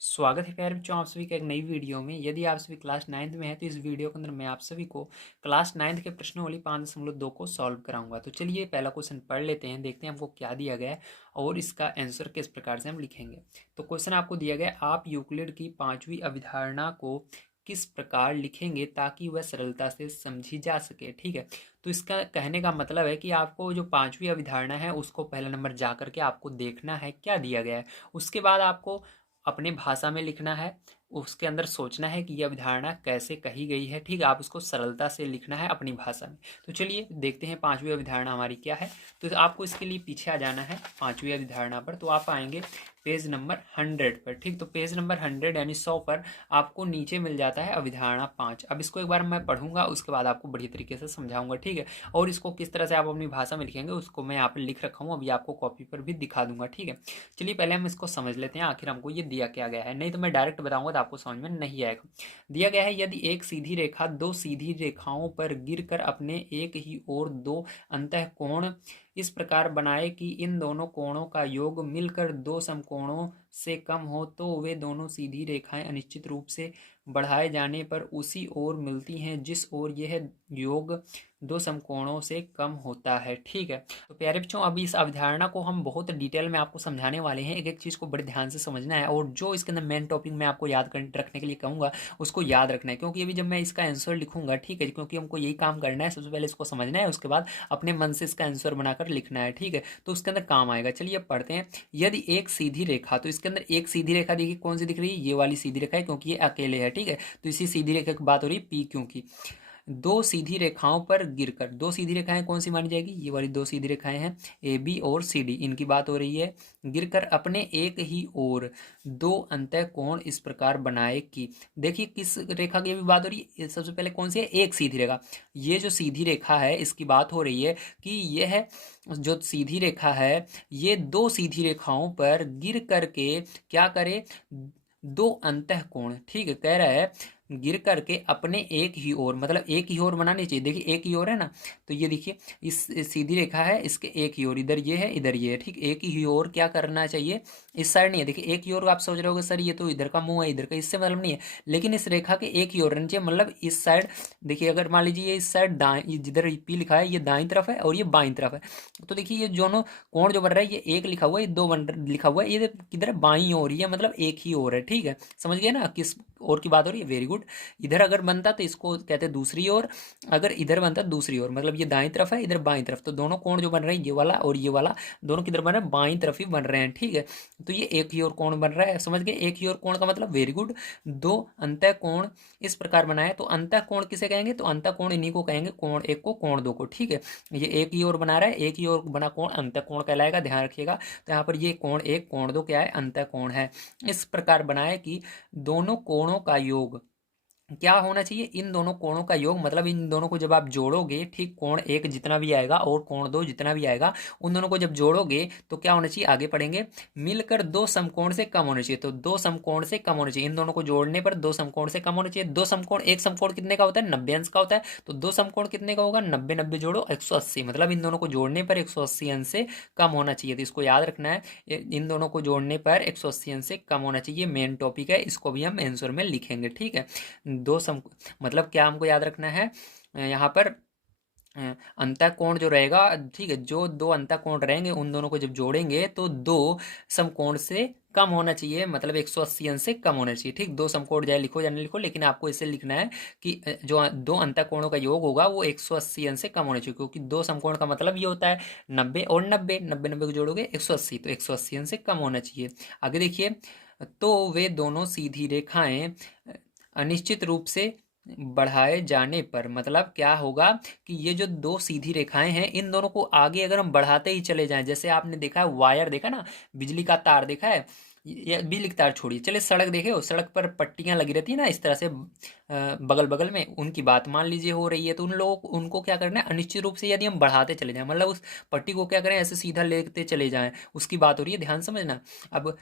स्वागत है प्यारे बच्चों, आप सभी का एक नई वीडियो में। यदि आप सभी क्लास 9th में हैं तो इस वीडियो के अंदर मैं आप सभी को क्लास 9th के प्रश्नों वाली 5.2 को सॉल्व कराऊंगा। तो चलिए पहला क्वेश्चन पढ़ लेते हैं, देखते हैं हमको क्या दिया गया है और इसका आंसर किस प्रकार से हम लिखेंगे। तो क्वेश्चन आपको दिया गया है, आप यूक्लिड की 5वीं अवधारणा को किस प्रकार लिखेंगे ताकि वह सरलता से समझी जा सके। ठीक है, तो इसका कहने का मतलब है कि आपको जो 5वीं अवधारणा है उसको पहला नंबर जा करके आपको देखना है क्या दिया गया है। उसके बाद आपको अपने भाषा में लिखना है, उसके अंदर सोचना है कि यह अवधारणा कैसे कही गई है। ठीक है, आप उसको सरलता से लिखना है अपनी भाषा में। तो चलिए देखते हैं 5वीं अवधारणा हमारी क्या है। तो आपको इसके लिए पीछे आ जाना है 5वीं अवधारणा पर। तो आप आएंगे पेज नंबर 100 पर। ठीक, तो पेज नंबर 100 यानी 100 पर आपको नीचे मिल जाता है अवधारणा 5। अब इसको एक बार मैं पढ़ूंगा, उसके बाद आपको बढ़िया तरीके से समझाऊंगा। ठीक है, और इसको किस तरह से आप अपनी भाषा में लिखेंगे उसको मैं यहाँ पर लिख रखा हूँ, अभी आपको कॉपी पर भी दिखा दूंगा। ठीक है, चलिए पहले हम इसको समझ लेते हैं आखिर हमको ये दिया क्या गया है, नहीं तो मैं डायरेक्ट बताऊंगा तो आपको समझ में नहीं आएगा। दिया गया है, यदि एक सीधी रेखा दो सीधी रेखाओं पर गिरकर अपने एक ही ओर दो अंतःकोण इस प्रकार बनाए कि इन दोनों कोणों का योग मिलकर दो समकोणों से कम हो, तो वे दोनों सीधी रेखाएं अनिश्चित रूप से बढ़ाए जाने पर उसी ओर मिलती हैं जिस ओर यह योग दो समकोणों से कम होता है। ठीक है, तो प्यारे बच्चों अभी इस अवधारणा को हम बहुत डिटेल में आपको समझाने वाले हैं। एक एक चीज़ को बड़े ध्यान से समझना है और जो इसके अंदर मेन टॉपिक मैं आपको याद रखने के लिए कहूँगा उसको याद रखना है, क्योंकि अभी जब मैं इसका आंसर लिखूंगा, ठीक है, क्योंकि हमको यही काम करना है, सबसे पहले इसको समझना है, उसके बाद अपने मन से इसका आंसर बनाकर लिखना है। ठीक है, तो उसके अंदर काम आएगा। चलिए अब पढ़ते हैं। यदि एक सीधी रेखा, तो इसके अंदर एक सीधी रेखा देखिए कौन सी दिख रही है, ये वाली सीधी रेखा है, क्योंकि ये अकेले है। ठीक है, तो इसी सीधी रेखा की बात हो रही है पी क्यू की। दो सीधी रेखाओं पर गिरकर, दो सीधी रेखाएं कौन सी मानी जाएगी, ये वाली दो सीधी रेखाएं हैं ए बी और सी डी, इनकी बात हो रही है। गिरकर अपने एक ही ओर दो अंतःकोण इस प्रकार बनाए कि, देखिए किस रेखा की भी बात हो रही है, सबसे पहले कौन सी है, एक सीधी रेखा। ये जो सीधी रेखा है इसकी बात हो रही है कि यह जो सीधी रेखा है ये दो सीधी रेखाओं पर गिर करके क्या करे, दो अंतःकोण, ठीक है, कह रहा है गिर करके अपने एक ही ओर, मतलब एक ही ओर बनानी चाहिए। देखिए एक ही ओर है ना, तो ये देखिए इस सीधी रेखा है, इसके एक ही ओर, इधर ये है इधर ये है। ठीक, एक ही ओर क्या करना चाहिए, इस साइड नहीं है। देखिए एक ही ओर, आप सोच रहे होगे सर ये तो इधर का मुंह है इधर का, इससे मतलब नहीं है, लेकिन इस रेखा के एक ही ओर रहना चाहिए। मतलब इस साइड देखिए, अगर मान लीजिए ये इस साइड दाएं, जिधर पी लिखा है ये दाईं तरफ है और ये बाईं तरफ है, तो देखिए ये दोनों कोण जो बन रहा है, ये एक लिखा हुआ है, ये दो बन लिखा हुआ है, ये किधर बाईं ओर ही है, मतलब एक ही ओर है। ठीक है, समझ गए ना किस ओर की बात हो रही है, वेरी गुड। इधर अगर बनता तो इसको कहते हैं दूसरी ओर, अगर इधर बनता दूसरी ओर, मतलब ये दाईं तरफ है इधर बाईं तरफ, तो दोनों कोण जो बन रहे हैं ये वाला और ये वाला दोनों किधर बन रहे हैं, बाईं तरफ ही बन रहे हैं। ठीक है, तो ये एक ही ओर कोण बन रहा है, समझ गए, एक ही ओर कोण का मतलब वेरी गुड। दो अंतः कोण इस प्रकार बनाए, तो अंतः कोण किसे कहेंगे, तो अंतः कोण इन्हीं को कहेंगे, कोण एक को कोण दो को। ठीक है, ये एक ही ओर बना रहा है, एक ही ओर बना कोण अंतः कोण कहलाएगा, ध्यान रखिएगा। तो यहाँ पर ये कोण एक कोण दो क्या है, अंतः कोण है। इस प्रकार बनाए कि दोनों कोणों का योग क्या होना चाहिए, इन दोनों कोणों का योग, मतलब इन दोनों को जब आप जोड़ोगे, ठीक, कोण एक जितना भी आएगा और कोण दो जितना भी आएगा, उन दोनों को जब जोड़ोगे तो क्या होना चाहिए, आगे पढ़ेंगे, मिलकर दो समकोण से कम होना चाहिए। तो दो समकोण से कम होना चाहिए, इन दोनों को जोड़ने पर दो समकोण से कम होना चाहिए। दो समकोण, एक समकोण कितने का होता है, 90 अंश का होता है, तो दो समकोण कितने का होगा, 90 90 जोड़ो 180, मतलब इन दोनों को जोड़ने पर 180 अंश से कम होना चाहिए। तो इसको याद रखना है, इन दोनों को जोड़ने पर 180 अंश से कम होना चाहिए, मेन टॉपिक है, इसको भी हम आंसर में लिखेंगे। ठीक है, दो सम मतलब क्या हमको याद रखना है, यहाँ पर अंतः कोण जो रहेगा, ठीक है, जो दो अंतः कोण रहेंगे उन दोनों को जब जोड़ेंगे तो दो समकोण से कम होना चाहिए, मतलब 180 अंश से कम होना चाहिए। ठीक, दो समकोण चाहे लिखो या नहीं लिखो, लेकिन आपको इसे लिखना है कि जो दो अंतः कोणों का योग होगा वो 180 अंश से कम होना चाहिए, क्योंकि दो समकोण का मतलब ये होता है 90 और 90, 90 90 को जोड़ोगे 180, तो 180 अंश से कम होना चाहिए। आगे देखिए, तो वे दोनों सीधी रेखाएं अनिश्चित रूप से बढ़ाए जाने पर, मतलब क्या होगा कि ये जो दो सीधी रेखाएं हैं इन दोनों को आगे अगर हम बढ़ाते ही चले जाएं, जैसे आपने देखा है वायर देखा ना, बिजली का तार देखा है, ये बिजली का तार छोड़िए, चलिए सड़क देखे हो, सड़क पर पट्टियां लगी रहती है ना इस तरह से, बगल बगल में, उनकी बात मान लीजिए हो रही है, तो उन लोगों को उनको क्या करना है, अनिश्चित रूप से यदि हम बढ़ाते चले जाएं, मतलब उस पट्टी को क्या करें, ऐसे सीधा लेते चले जाएं, उसकी बात हो रही है, ध्यान समझना। अब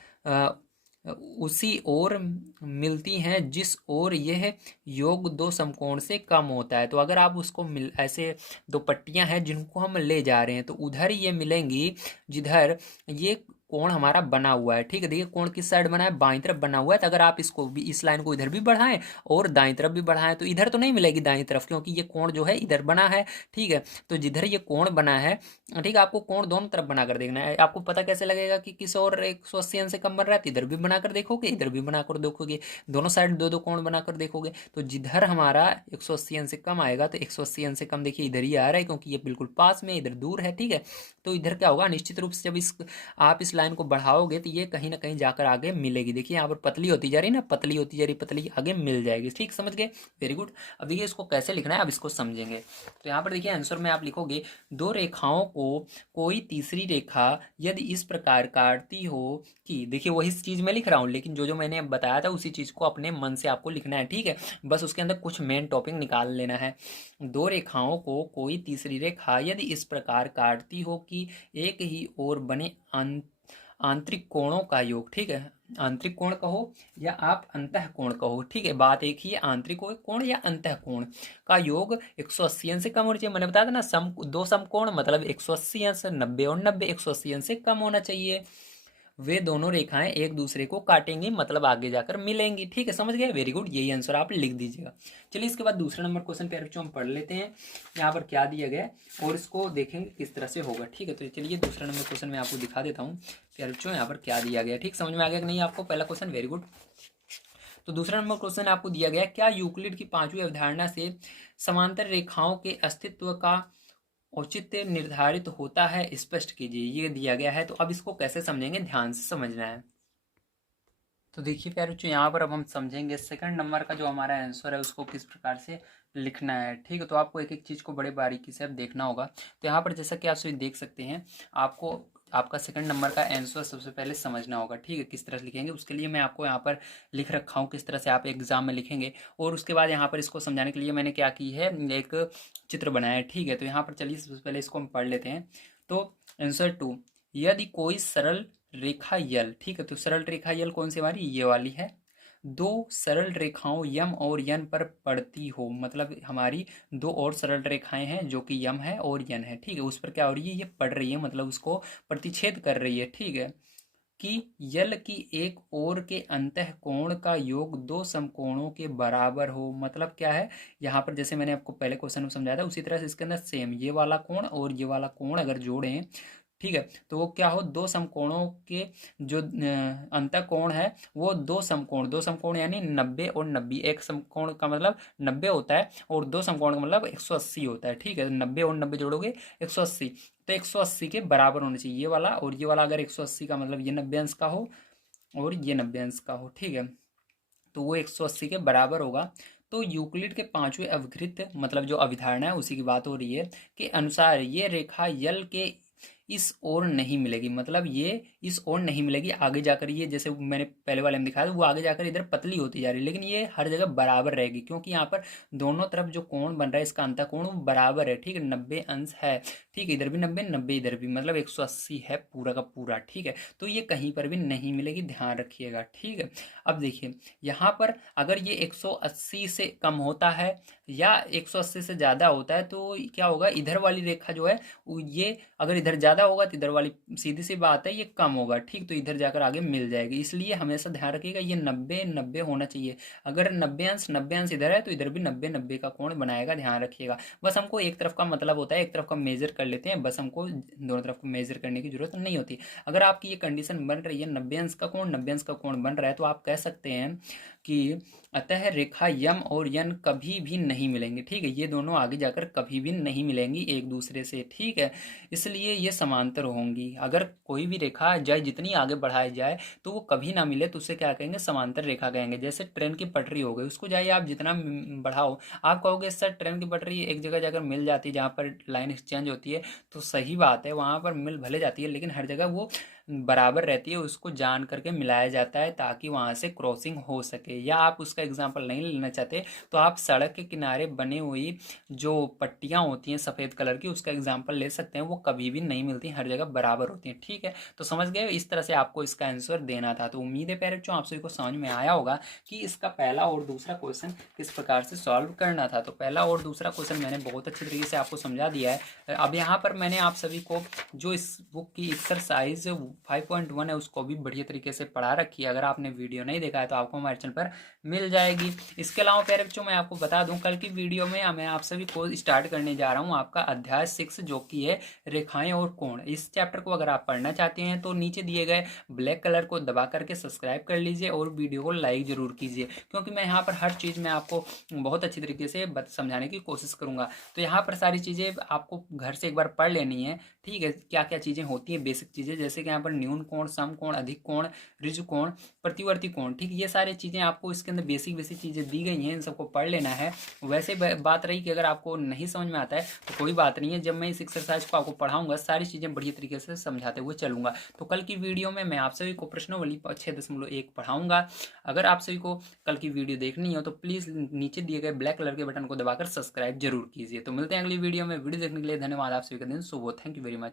उसी ओर मिलती हैं जिस ओर यह योग दो समकोण से कम होता है। तो अगर आप उसको मिल ऐसे दो पट्टियां हैं जिनको हम ले जा रहे हैं तो उधर ये मिलेंगी जिधर ये कोण हमारा बना हुआ है, ठीक है। देखिए कोण किस साइड बना है, बाईं तरफ बना हुआ है। तो अगर आप इसको भी, इस लाइन को इधर भी बढ़ाएं और दाईं तरफ भी बढ़ाएं तो इधर तो नहीं मिलेगी दाईं तरफ, क्योंकि ये कोण जो है इधर बना है, ठीक है। तो जिधर ये कोण बना है, ठीक है, आपको कोण दोनों तरफ बनाकर देखना है। आपको पता कैसे लगेगा कि किस और 180 अंश से कम बन रहा है, तो इधर भी बनाकर देखोगे, इधर भी बनाकर देखोगे, दोनों साइड दो दो कोण बनाकर देखोगे। तो जिधर हमारा 180 अंश से कम आएगा, तो 180 अंश से कम देखिए इधर ही आ रहा है, क्योंकि ये बिल्कुल पास में, इधर दूर है, ठीक है। तो इधर क्या होगा, निश्चित रूप से जब आप इस लाइन को बढ़ाओगे तो ये कहीं ना कहीं जाकर आगे मिलेगी। देखिए यहाँ पर पतली होती जा रही ना, पतली होती जा रही, पतली आगे मिल जाएगी, ठीक, समझ गए, वेरी गुड। अब देखिए इसको कैसे लिखना है, अब इसको समझेंगे। तो यहाँ पर देखिए आंसर में आप लिखोगे, दो रेखाओं को कोई तीसरी रेखा यदि इस प्रकार काटती हो कि, देखिए वही चीज मैं लिख रहा हूँ, लेकिन जो जो मैंने बताया था उसी चीज को अपने मन से आपको लिखना है, ठीक है। बस उसके अंदर कुछ मेन टॉपिक निकाल लेना है। दो रेखाओं को कोई तीसरी रेखा यदि इस प्रकार काटती हो कि एक ही ओर बने आंतरिक कोणों का योग, ठीक है। आंतरिक कोण कहो या आप अंतः कोण कहो, ठीक है, बात एक ही है, आंतरिक कोण या अंतः कोण का योग 180 अंश से कम होना चाहिए। मैंने बताया था ना, दो समकोण मतलब 180 अंश, 90 और 90, 180 अंश से कम होना चाहिए। वे दोनों रेखाएं एक दूसरे को काटेंगी, मतलब आगे जाकर मिलेंगी, ठीक है, समझ गए, वेरी गुड, यही आंसर आप लिख दीजिएगा। चलिए इसके बाद दूसरा नंबर क्वेश्चन प्यारे बच्चों हम पढ़ लेते हैं, यहाँ पर क्या दिया गया है और इसको देखेंगे किस तरह से होगा, ठीक है। तो चलिए दूसरा नंबर क्वेश्चन मैं आपको दिखा देता हूँ प्यारे बच्चों, यहाँ पर क्या दिया गया, ठीक, समझ में आ गया कि नहीं आपको पहला क्वेश्चन, वेरी गुड। तो दूसरा नंबर क्वेश्चन आपको दिया गया, क्या यूक्लिड की पांचवी अवधारणा से समांतर रेखाओं के अस्तित्व का औचित्य निर्धारित होता है, स्पष्ट कीजिए, ये दिया गया है। तो अब इसको कैसे समझेंगे, ध्यान से समझना है। तो देखिए प्यारे बच्चों, यहाँ पर अब हम समझेंगे सेकंड नंबर का जो हमारा आंसर है उसको किस प्रकार से लिखना है, ठीक है। तो आपको एक एक चीज़ को बड़े बारीकी से अब देखना होगा। तो यहाँ पर जैसा कि आप सभी देख सकते हैं, आपको आपका सेकंड नंबर का आंसर सबसे पहले समझना होगा, ठीक है, किस तरह से लिखेंगे। उसके लिए मैं आपको यहाँ पर लिख रखा हूँ किस तरह से आप एग्जाम में लिखेंगे, और उसके बाद यहाँ पर इसको समझाने के लिए मैंने क्या की है, एक चित्र बनाया है, ठीक है। तो यहाँ पर चलिए सबसे पहले इसको हम पढ़ लेते हैं। तो आंसर 2, यदि कोई सरल रेखा यल, ठीक है, तो सरल रेखा यल कौन सी हमारी, ये वाली है, दो सरल रेखाओं यम और यन पर पड़ती हो, मतलब हमारी दो और सरल रेखाएं हैं जो कि यम है और यन है, ठीक है, उस पर क्या हो रही है, ये पड़ रही है, मतलब उसको प्रतिच्छेद कर रही है, ठीक है, कि यल की एक ओर के अंतः कोण का योग दो समकोणों के बराबर हो। मतलब क्या है, यहाँ पर जैसे मैंने आपको पहले क्वेश्चन में समझाया था उसी तरह से इसके अंदर सेम ये वाला कोण और ये वाला कोण अगर जोड़ें, ठीक है, तो वो क्या हो, दो समकोणों के जो अंतः कोण है वो दो समकोण यानी 90 और 90, एक समकोण का मतलब 90 होता है और दो समकोण का मतलब 180 होता है, ठीक है। 90 और 90 जोड़ोगे 180, तो 180 के बराबर होना चाहिए ये वाला और ये वाला, अगर 180 का मतलब ये 90 अंश का हो और ये 90 अंश का हो, ठीक है, तो वो 180 के बराबर होगा। तो यूक्लिड के पांचवें अवकृत मतलब जो अवधारणा है उसी की बात हो रही है, के अनुसार ये रेखा यल के इस ओर नहीं मिलेगी, मतलब ये इस ओर नहीं मिलेगी, आगे जाकर ये जैसे मैंने पहले वाले में दिखाया था वो आगे जाकर इधर पतली होती जा रही है, लेकिन ये हर जगह बराबर रहेगी, क्योंकि यहाँ पर दोनों तरफ जो कोण बन रहा है इसका अंतः कोण बराबर है, ठीक है, 90 अंश है, ठीक है, इधर भी 90, 90 इधर भी, मतलब 180 है पूरा का पूरा, ठीक है। तो ये कहीं पर भी नहीं मिलेगी, ध्यान रखिएगा, ठीक है। अब देखिए यहाँ पर अगर ये 180 से कम होता है या 180 से ज़्यादा होता है तो क्या होगा, इधर वाली रेखा जो है ये अगर इधर ज़्यादा होगा तो इधर वाली सीधी सी बात है ये कम होगा, ठीक, तो इधर जाकर आगे मिल जाएगी। इसलिए हमेशा ध्यान रखिएगा ये 90 90 होना चाहिए, अगर 90 अंश इधर है तो इधर भी 90 90 का कोण बनाएगा, ध्यान रखिएगा। बस हमको एक तरफ का मतलब होता है, एक तरफ का मेजर कर लेते हैं, बस हमको दोनों तरफ को मेजर करने की जरूरत नहीं होती। अगर आपकी ये कंडीशन बन रही है 90 अंश का कोण 90 अंश का कोण बन रहा है तो आप कह सकते हैं कि अतः रेखा यम और यन कभी भी नहीं मिलेंगे, ठीक है, ये दोनों आगे जाकर कभी भी नहीं मिलेंगी एक दूसरे से, ठीक है, इसलिए ये समांतर होंगी। अगर कोई भी रेखा जाए जितनी आगे बढ़ाई जाए तो वो कभी ना मिले तो उसे क्या कहेंगे, समांतर रेखा कहेंगे। जैसे ट्रेन की पटरी हो गई, उसको जाइए आप जितना बढ़ाओ, आप कहोगे सर ट्रेन की पटरी एक जगह जाकर मिल जाती है जहाँ पर लाइन एक्सचेंज होती है, तो सही बात है, वहाँ पर मिल भले जाती है लेकिन हर जगह वो बराबर रहती है, उसको जान करके मिलाया जाता है ताकि वहाँ से क्रॉसिंग हो सके। या आप उसका एग्जाम्पल नहीं लेना चाहते तो आप सड़क के किनारे बनी हुई जो पट्टियाँ होती हैं सफ़ेद कलर की उसका एग्जाम्पल ले सकते हैं, वो कभी भी नहीं मिलती, हर जगह बराबर होती हैं, ठीक है। तो समझ गए, इस तरह से आपको इसका आंसर देना था। तो उम्मीद है पेरेंट्स आप सभी को समझ में आया होगा कि इसका पहला और दूसरा क्वेश्चन किस प्रकार से सॉल्व करना था। तो पहला और दूसरा क्वेश्चन मैंने बहुत अच्छे तरीके से आपको समझा दिया है। अब यहाँ पर मैंने आप सभी को जो इस बुक की एक्सरसाइज 5.1 है उसको भी बढ़िया तरीके से पढ़ा रखी है। अगर आपने वीडियो नहीं देखा है तो आपको हमारे चैनल पर मिल जाएगी। इसके अलावा प्यारे बच्चों मैं आपको बता दूं, कल की वीडियो में मैं आप सभी को स्टार्ट करने जा रहा हूं आपका अध्याय 6 जो कि है रेखाएं और कोण। इस चैप्टर को अगर आप पढ़ना चाहते हैं तो नीचे दिए गए ब्लैक कलर को दबा करके सब्सक्राइब कर लीजिए और वीडियो को लाइक जरूर कीजिए, क्योंकि मैं यहाँ पर हर चीज़ में आपको बहुत अच्छी तरीके से समझाने की कोशिश करूंगा। तो यहाँ पर सारी चीज़ें आपको घर से एक बार पढ़ लेनी है, ठीक है। क्या क्या चीज़ें होती हैं बेसिक चीज़ें, जैसे कि यहाँ पर न्यून कोण, सम कोण, अधिक कोण, ऋजु कोण, प्रतिवर्ती कोण, ठीक। ये सारी चीज़ें आपको इसके अंदर बेसिक बेसिक चीज़ें दी गई हैं, इन सबको पढ़ लेना है। वैसे बात रही कि अगर आपको नहीं समझ में आता है तो कोई बात नहीं है, जब मैं इस एक्सरसाइज को आपको पढ़ाऊंगा सारी चीज़ें बढ़िया तरीके से समझाते हुए चलूंगा। तो कल की वीडियो में मैं आप सभी को प्रश्नावली 6.1 पढ़ाऊंगा। अगर आप सभी को कल की वीडियो देखनी हो तो प्लीज़ नीचे दिए गए ब्लैक कलर के बटन को दबाकर सब्सक्राइब जरूर कीजिए। तो मिलते हैं अगली वीडियो में। वीडियो देखने के लिए धन्यवाद। आप सभी का दिन शुभ हो। Thank you very much.